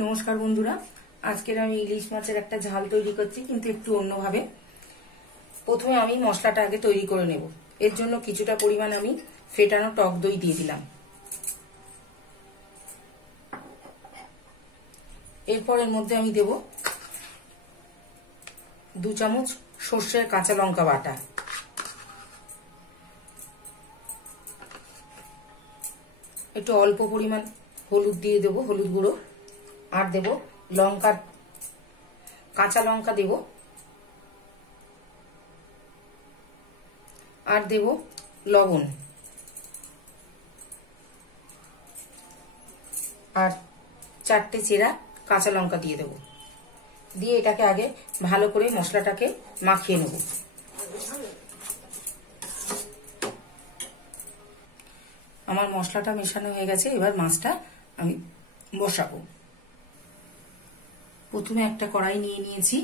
নমস্কার বন্ধুরা, আজকের আমি ইলিশ মাছের একটা ঝাল তৈরি করছি, কিন্তু একটু অন্যভাবে। প্রথমে আমি মশলাটা আগে তৈরি করে নেব। এর জন্য কিছুটা পরিমাণ আমি ফেটানো টক দই দিয়ে দিলাম। এরপর এর মধ্যে আমি দেব 2 চামচ সর্ষের কাঁচা লঙ্কা বাটা, একটু অল্প পরিমাণ হলুদ দিয়ে দেব, হলুদ গুঁড়ো, আর দেব কাঁচা লঙ্কা দেব, আর দেব লবণ, আর 4টে চেরা কাঁচা লঙ্কা দিয়ে দেব। দিয়ে এটাকে আগে ভালো করে মশলাটাকে মাখিয়ে নেব। আমার মশলাটা মেশানো হয়ে গেছে, এবার মাছটা আমি বসাবো। প্রথমে একটা কড়াই নিয়ে নিয়েছি।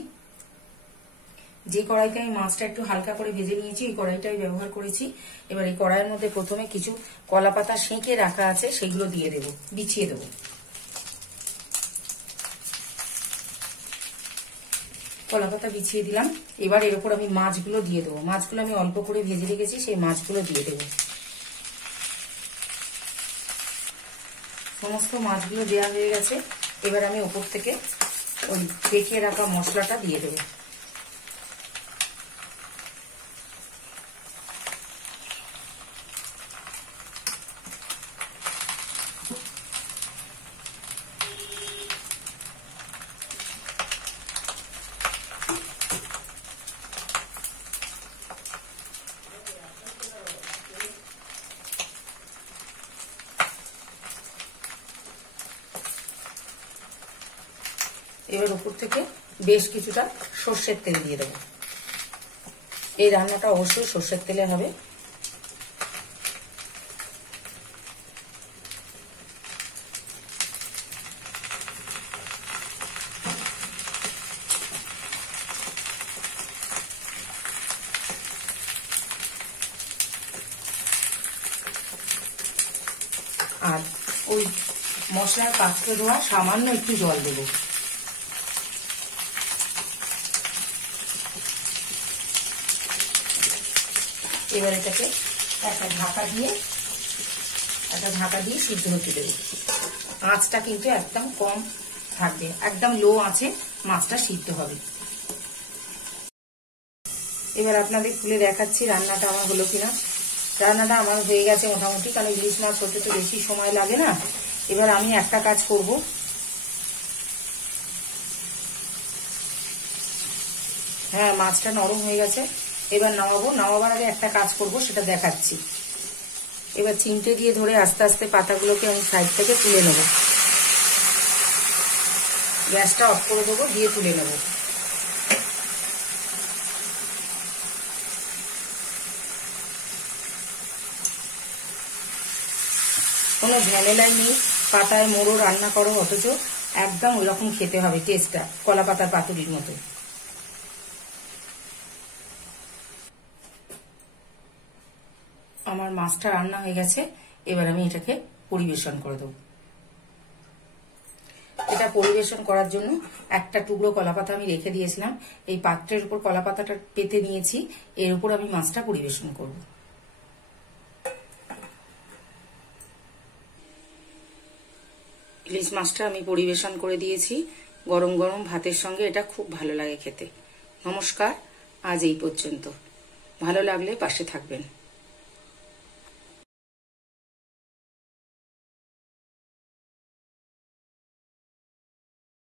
যে কড়াইতে আমি মাছটা একটু হালকা করে ভেজে নিয়েছি, এই কড়াইটাই ব্যবহার করেছি। এবার এই কড়াইয়ের মধ্যে প্রথমে কিছু কলা পাতা সেঁকে রাখা আছে, সেগুলো দিয়ে দেব, বিছিয়ে দেব। কলা পাতা বিছিয়ে দিলাম। এবার এর উপর আমি মাছগুলো দিয়ে দেবো। মাছগুলো আমি অল্প করে ভেজে রেখেছি, সেই মাছগুলো দিয়ে দেবো। সমস্ত মাছগুলো দেওয়া হয়ে গেছে। এবার আমি ওপর থেকে ওই পেকিয়ে রাখা মশলাটা দিয়ে দেবো। এবার উপর থেকে বেশ কিছুটা সর্ষের তেল দিয়ে দেবো। এই রান্নাটা অবশ্যই সর্ষের তেলে হবে। আর ওই মশলার পাত্রে ধোয়া সামান্য একটু জল দেবো। এবার এটাকে একটা ঢাকা দিয়ে সিদ্ধ হতে দেবো। আঁচটা কিন্তু একদম কম থাকবে, একদম লো আঁচে মাছটা সিদ্ধ হবে। এবার আপনাদের খুলে দেখাচ্ছি রান্নাটা আমার হলো কিনা। রান্নাটা আমার হয়ে গেছে মোটামুটি, কারণ ইলিশ মাছ হতে তো বেশি সময় লাগে না। এবার আমি একটা কাজ করব, হ্যাঁ মাছটা নরম হয়ে গেছে। এবার নামাবার আগে একটা কাজ করব, সেটা দেখাচ্ছি। এবার চিমটে দিয়ে ধরে আস্তে আস্তে পাতাগুলোকে আমি সাইড থেকে তুলে নেব। গ্যাসটা অফ করে দেবো, দিয়ে তুলে নেব। কোনো ঝামেলাই নেই। পাতায় মোড়ো রান্না করো, অথচ একদম ওই রকম খেতে হবে, টেস্টটা কলা পাতার পাতুরির মতো। আমার মাছটা রান্না হয়ে গেছে। এবার আমি এটাকে পরিবেশন করে দেবো। এটা পরিবেশন করার জন্য একটা টুকরো কলাপাতা আমি রেখে দিয়েছিলাম, এই পাত্রের উপর কলাপাতাটা পেতে নিয়েছি। এর উপর আমি মাছটা পরিবেশন করব। ইলিশ মাছটা আমি পরিবেশন করে দিয়েছি। গরম গরম ভাতের সঙ্গে এটা খুব ভালো লাগে খেতে। নমস্কার, আজ এই পর্যন্ত। ভালো লাগলে পাশে থাকবেন।